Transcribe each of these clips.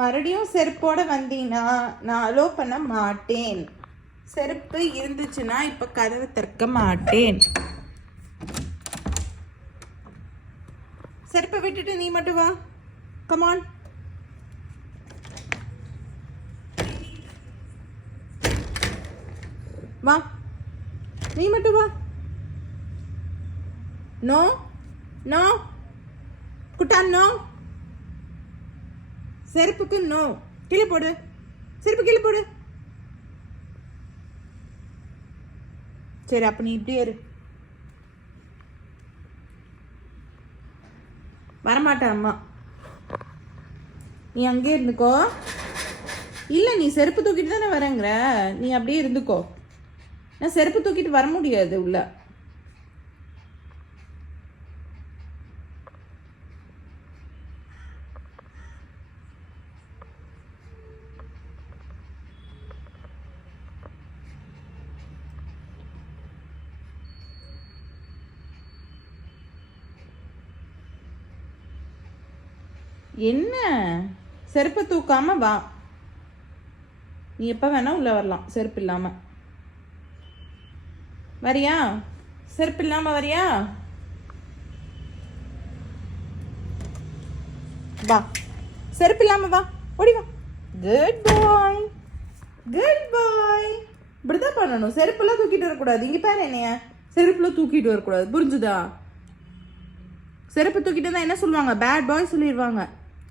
மறுபடியும் செருப்போட வந்தீங்கன்னா நான் அலோ பண்ண மாட்டேன். செருப்பு இருந்துச்சுன்னா இப்போ கதவை திறக்க மாட்டேன். செருப்பை விட்டுட்டு நீ மட்டும் வா. கமான். வா, நீ மட்டும் வா. நோ நோ குட்டான், நோ. செருப்புக்கு நோ. கீழே போடு, செருப்பு கீழே போடு. சரி, அப்ப நீ இப்படியே இரு. வரமாட்டேன் அம்மா, நீ அங்கே இருந்துக்கோ. இல்லை, நீ செருப்பு தூக்கிட்டு தானே வரேங்கிற, நீ அப்படியே இருந்துக்கோ. நான் செருப்பு தூக்கிட்டு வர முடியாது உள்ள. என்ன, செருப்பை தூக்காம வா. நீ எப்போ வேணா உள்ள வரலாம் செருப்பு இல்லாம. வரியா? செருப்பு இல்லாம வரியா? வா, செருப்பு இல்லாம வா, ஓடி வா. குட் பாய், குட் பாய். இப்படிதான் பண்ணணும். செருப்புலாம் தூக்கிட்டு வரக்கூடாது. இங்க பாரு, என்னைய செருப்புலாம் தூக்கிட்டு வரக்கூடாது, புரிஞ்சுதா? செருப்பு தூக்கிட்டு தான் என்ன சொல்லுவாங்க? பேட் பாய் சொல்லிடுவாங்க.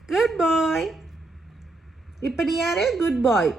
குட் பாய். இப்போ நீ யாரு? குட் பாய்.